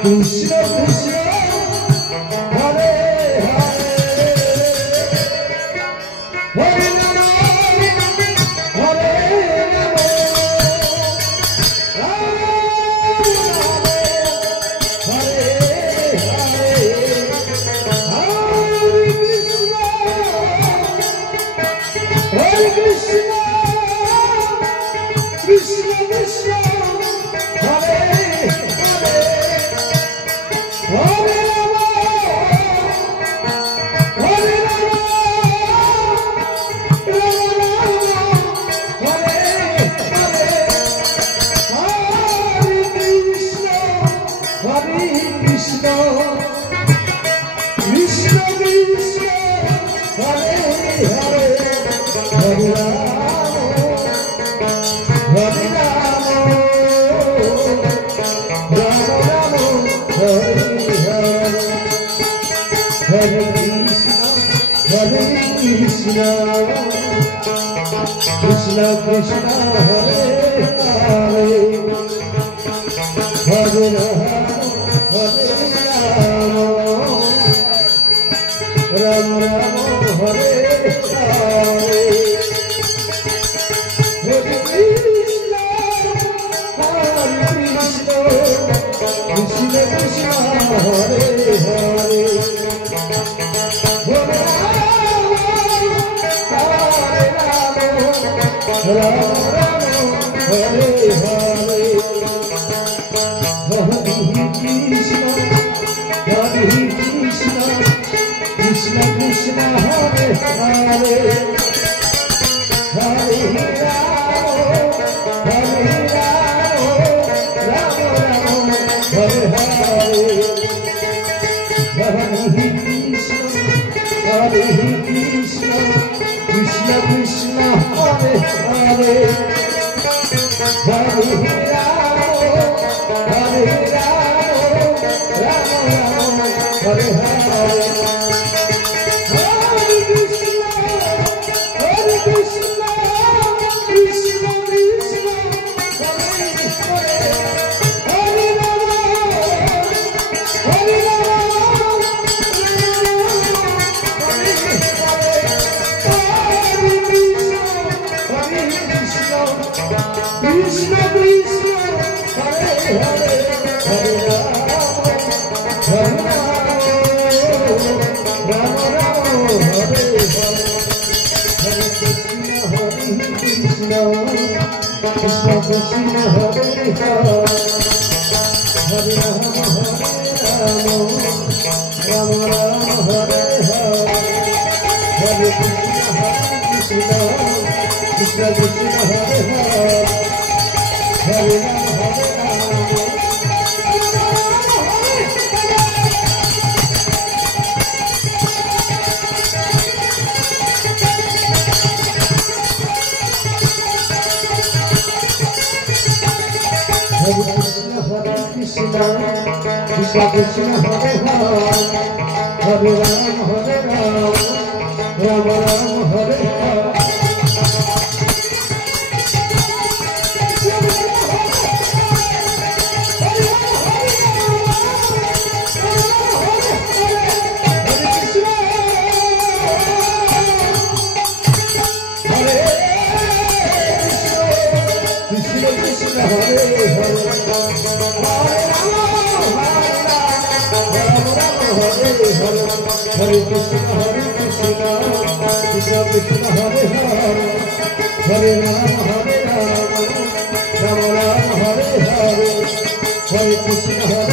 Krishna Krishna Hare Hare Hare Rama Hare Rama Rama Hare Hare Hare Krishna Krishna Krishna Hare Hare Hare Rama Hare Rama Rama Rama Hare Hare Hare Krishna Krishna Krishna Hare Hare Hare Rama Hare Krishna, Krishna Krishna, Hare Hare, Hare Rama, Rama Rama, Hare Hare, Hare Krishna, Krishna Krishna, Hare Hare. Rama Rama Hare Hare Hare Krishna Krishna Krishna Hare Hare Hare Rama Rama Hare Hare Hare Krishna Krishna Krishna Hare Hare Hare Rama Hare Hare Hare Krishna Krishna Krishna Hare Hare Hare Rama Hare Krishna Krishna Hare Hare Hare Rama Rama Hare Hare Hare Krishna Krishna Krishna Hare Hare Hare Rama Rama Hare Hare Hare Krishna Krishna Krishna Hare Hare Hare Rama Hare Rama Hare Krishna Krishna Krishna Hare Hare Hare Rama Rama Rama Hare Hare Hare Krishna Krishna Krishna Hare Hare Hare Rama Rama Rama Hare Hare Hare Krishna